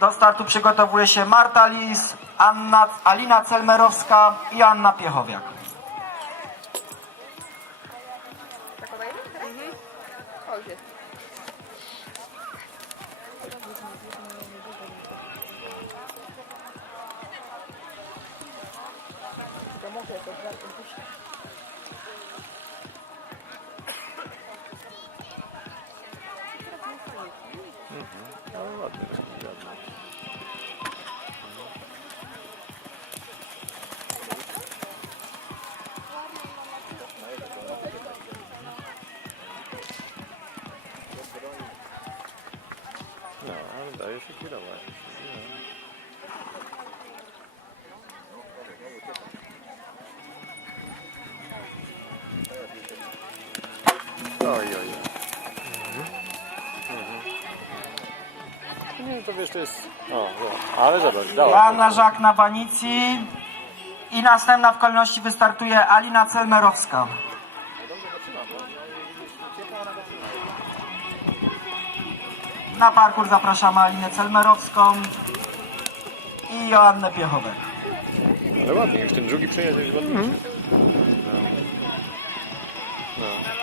Do startu przygotowuje się Marta Lis, Anna, Alina Celmerowska i Anna Piechowiak. Mogę to brać, to już- Ale ładnie, taki ładny. No, ale daje się Nie, to wiesz, to jest... O, o, ale zobacz, dała. Joanna Żak na Wanicji i następna w kolejności wystartuje Alina Celmerowska. Na parkour zapraszamy Alinę Celmerowską i Joannę Piechowek. Ale ładnie, już ten drugi przejazd jest ładniejszy. No. No.